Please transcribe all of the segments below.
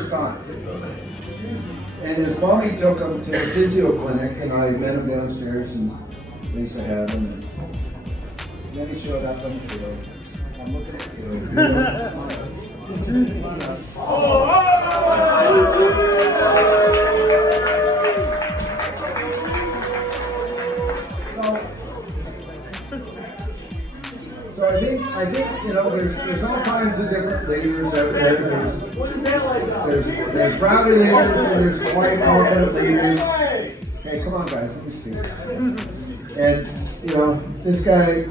first time. And his mommy took him to the physio clinic, and I met him downstairs, and Lisa had him. And then he showed up on the field. I'm looking at you. So I think you know, there's all kinds of different leaders out there. There's rowdy leaders and there's quiet, confident leaders. Okay, come on, guys, let me speak. And you know, this guy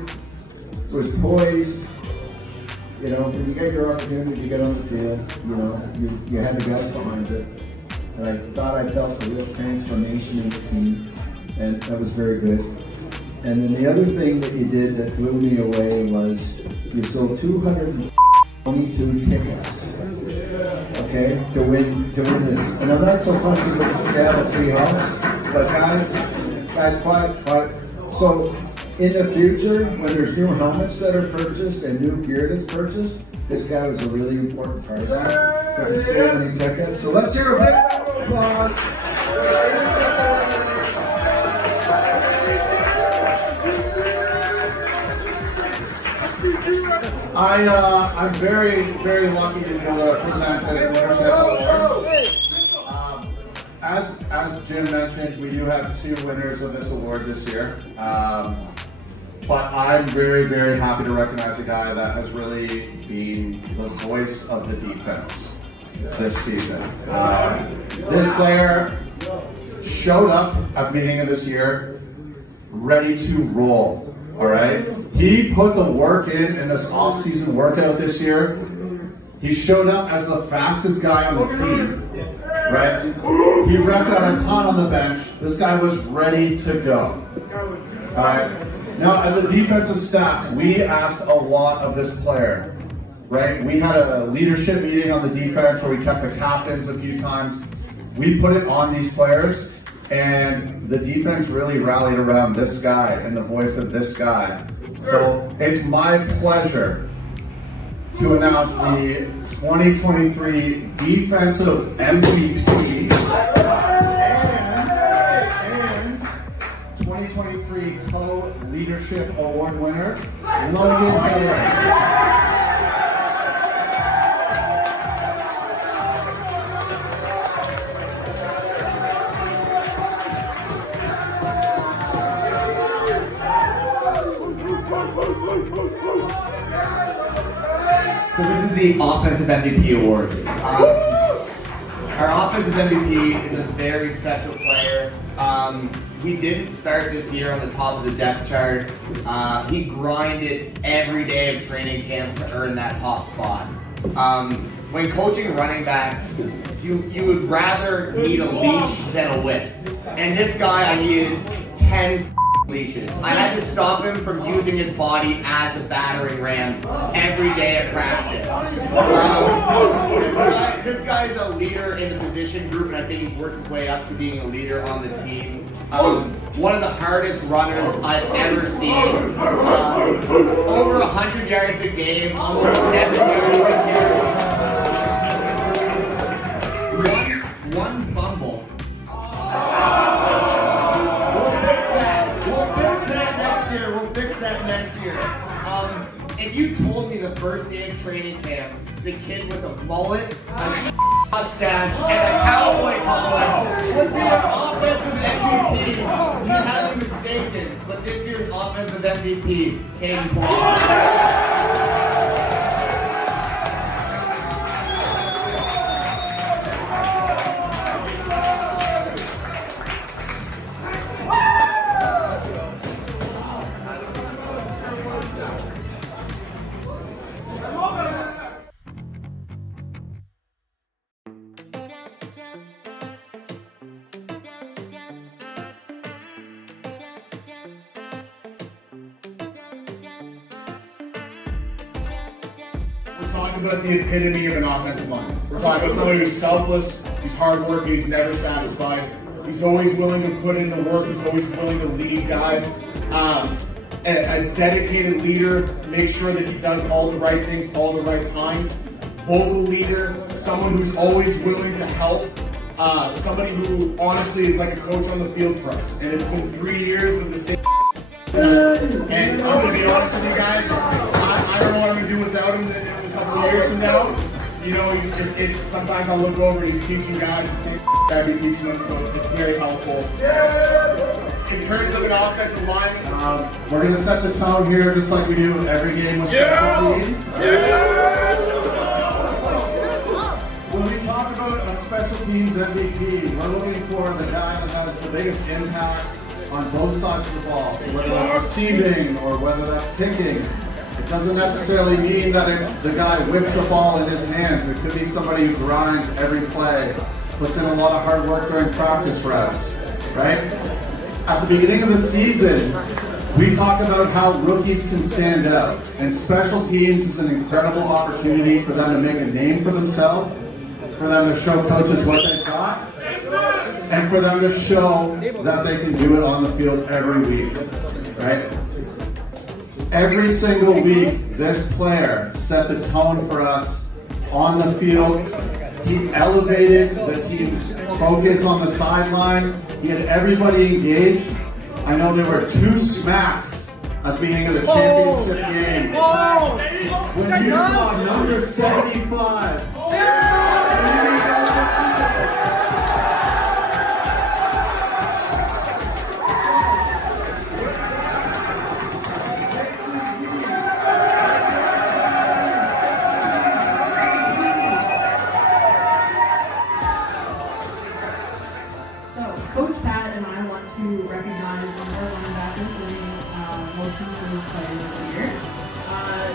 was poised. You know, when you get your opportunity to get on the field, you know, you had the guys behind it. And I thought I felt a real transformation in the team, and that was very good. And then the other thing that you did that blew me away was you sold 222 tickets, okay, to win this. And I'm not so fussy with the Seattle Seahawks, but guys, quiet. So in the future, when there's new helmets that are purchased and new gear that's purchased, this guy was a really important part of that. For so many tickets. So let's hear a big round of applause. I'm very, very lucky to be able to present this leadership award. As Jim mentioned, we do have 2 winners of this award this year. But I'm very, very happy to recognize a guy that has really been the voice of the defense this season. This player showed up at the beginning of this year ready to roll. All right, he put the work in this off-season workout this year. He showed up as the fastest guy on the team, right? He repped out a ton on the bench. This guy was ready to go. All right. Now, as a defensive staff, we asked a lot of this player, right? We had a leadership meeting on the defense where we kept the captains a few times. We put it on these players. And the defense really rallied around this guy and the voice of this guy. So it's my pleasure to announce the 2023 Defensive MVP and 2023 Co-Leadership Award winner, Logan Miller. So this is the Offensive MVP Award. Our Offensive MVP is a very special player. He didn't start this year on the top of the depth chart. He grinded every day of training camp to earn that top spot. When coaching running backs, you would rather need a leash than a whip. And this guy, he is 10 leashes. I had to stop him from using his body as a battering ram every day at practice. This guy's a leader in the position group, and I think he's worked his way up to being a leader on the team. One of the hardest runners I've ever seen. Over 100 yards a game, almost 7 yards a year. One fumble. Next year. If you told me the first day of training camp, the kid with a mullet, a mustache, and a cowboy collar would be an offensive MVP, you had me mistaken. But this year's offensive MVP came from. We're talking about the epitome of an offensive lineman. We're talking about somebody who's selfless, he's hardworking, he's never satisfied. He's always willing to put in the work, he's always willing to lead guys. A dedicated leader, make sure that he does all the right things, all the right times. vocal leader, someone who's always willing to help, somebody who honestly is like a coach on the field for us. And it's been 3 years of the same. And I'm gonna be honest with you guys, I don't know what I'm gonna do without him in a couple of years from now. You know, it's sometimes I'll look over and he's teaching guys the same I've been teaching them, so it's very helpful. In terms of an offensive lineman, we're going to set the tone here just like we do every game with special teams. When we talk about a special teams MVP, we're looking for the guy that has the biggest impact on both sides of the ball. So whether that's receiving or whether that's kicking, it doesn't necessarily mean that it's the guy with the ball in his hands. It could be somebody who grinds every play, puts in a lot of hard work during practice reps, right? At the beginning of the season, we talk about how rookies can stand out, and special teams is an incredible opportunity for them to make a name for themselves, for them to show coaches what they've got, and for them to show that they can do it on the field every week, right? Every single week, this player set the tone for us on the field. He elevated the team's focus on the sideline. He had everybody engaged. I know there were 2 smacks at the beginning of the championship game. When you saw number 75. Coach Pat and I want to recognize one of our linebackers winning most improved player this year.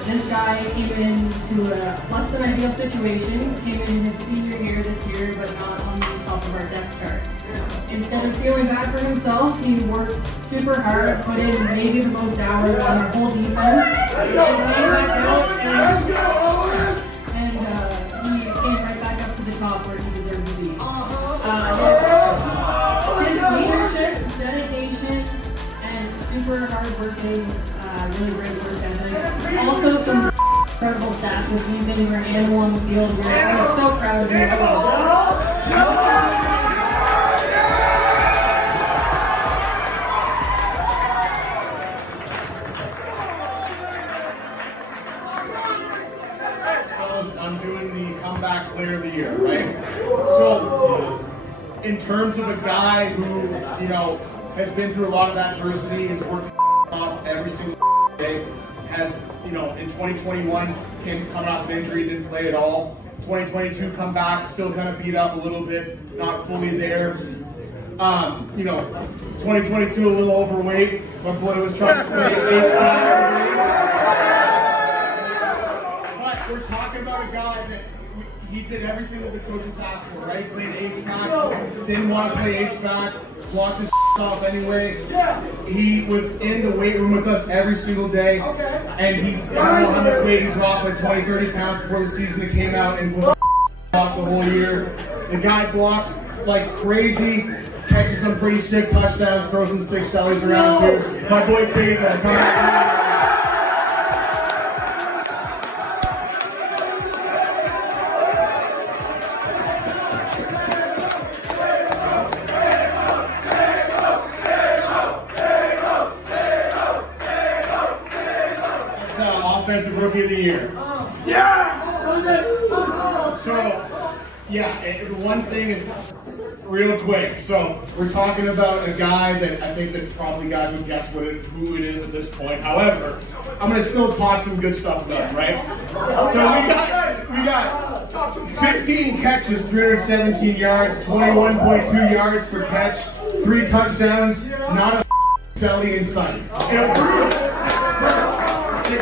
This guy came into a less than ideal situation, came in his senior year this year, but not on the top of our depth chart. Instead of feeling bad for himself, he worked super hard, put in maybe the most hours on our whole defense, and came back out and he came right back up to the top where he deserved to be. His leadership, dedication, and super hard-working, really great work ethic. Also some incredible stats this season. You were an animal on the field. We're so proud of you. I'm doing the comeback player of the year, right? So, in terms of a guy who, you know, has been through a lot of adversity, has worked off every single day, has, you know, in 2021 coming off an injury, didn't play at all. 2022 come back, still kind of beat up a little bit, not fully there. You know, 2022 a little overweight. My boy was trying to play HVAC. But we're talking about a guy that he did everything that the coaches asked for, right? Played H-back, didn't want to play H-back, walked his off anyway. He was in the weight room with us every single day, and I don't know how much weight he dropped, like 20, 30 pounds before the season. He came out and was blocked the whole year. The guy blocks like crazy, catches some pretty sick touchdowns, throws some sick sellies around too. My boy Dave, Offensive Rookie of the Year. So, yeah, one thing is real quick. So, we're talking about a guy that I think that probably guys would guess who it is at this point. However, I'm going to still talk some good stuff about him, right? So, we got 15 catches, 317 yards, 21.2 yards per catch, 3 touchdowns, not a selling in sight. The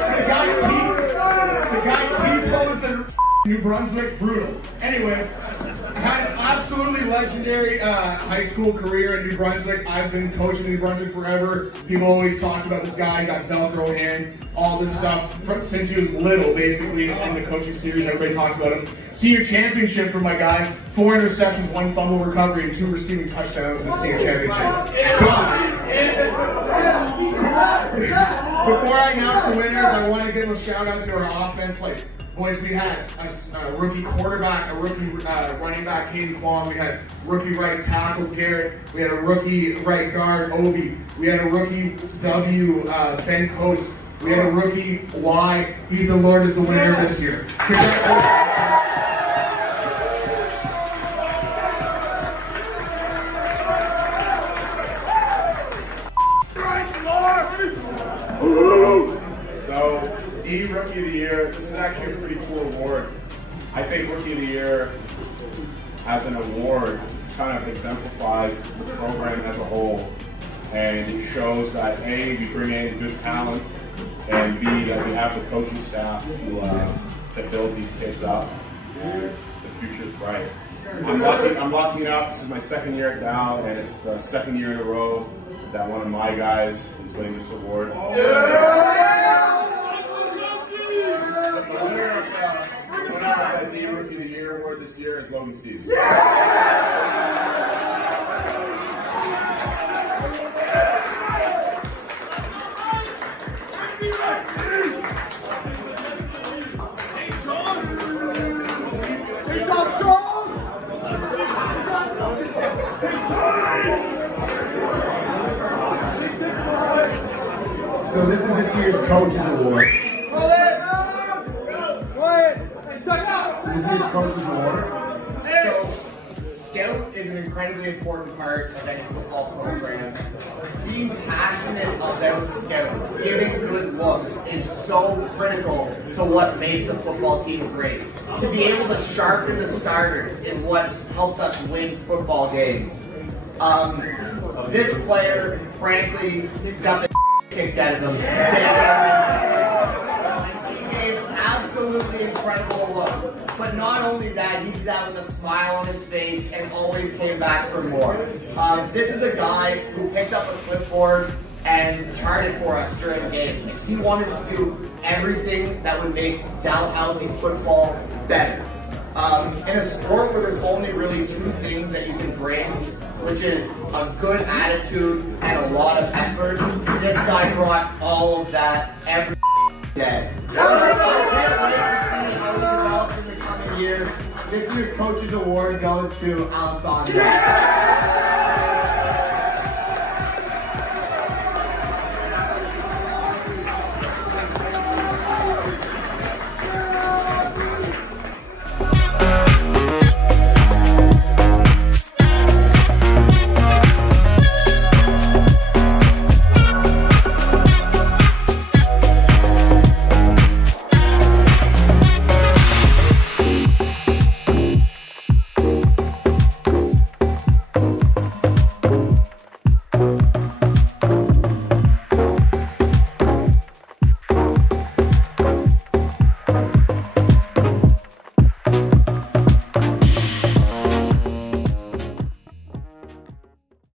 guy T-posed in New Brunswick, brutal. Anyway, I had an absolutely legendary high school career in New Brunswick. I've been coaching in New Brunswick forever. People always talked about this guy, got Velcro hands, all this stuff since he was little, basically, in the coaching series. Everybody talked about him. Senior championship for my guy, 4 interceptions, 1 fumble recovery, and 2 receiving touchdowns in the senior championship. Before I announce the winners, I want to give a shout out to our offense. Like, Boys, we had a rookie quarterback, a rookie running back, Hayden Kwong. We had rookie right tackle, Garrett. We had a rookie right guard, Obi. We had a rookie W, Ben Coates. We had a rookie Y, Ethan Lord is the winner this year. So, E Rookie of the Year, this is actually a pretty cool award. I think Rookie of the Year as an award kind of exemplifies the program as a whole. And it shows that A, we bring in good talent, and B, that we have the coaching staff to build these kids up. And the future's bright. I'm lucky enough, this is my second year at Dow, and it's the second year in a row that one of my guys is winning this award. The winner of the Rookie of the Year award this year is Logan Steves. So this is this year's Coaches Award. So this year's Coaches Award. So Scout is an incredibly important part of any football program. Being passionate about Scout, giving good looks, is so critical to what makes a football team great. To be able to sharpen the starters is what helps us win football games. This player, frankly, got the kicked out of him. He gave absolutely incredible looks. But not only that, he did that with a smile on his face and always came back for more. This is a guy who picked up a clipboard and charted for us during games. Like, he wanted to do everything that would make Dalhousie football better. In a sport where there's only really two things that you can bring, which is a good attitude and a lot of effort, this guy brought all of that every day. I can't wait to see how he develops in the coming years. This year's Coaches Award goes to Alessandro.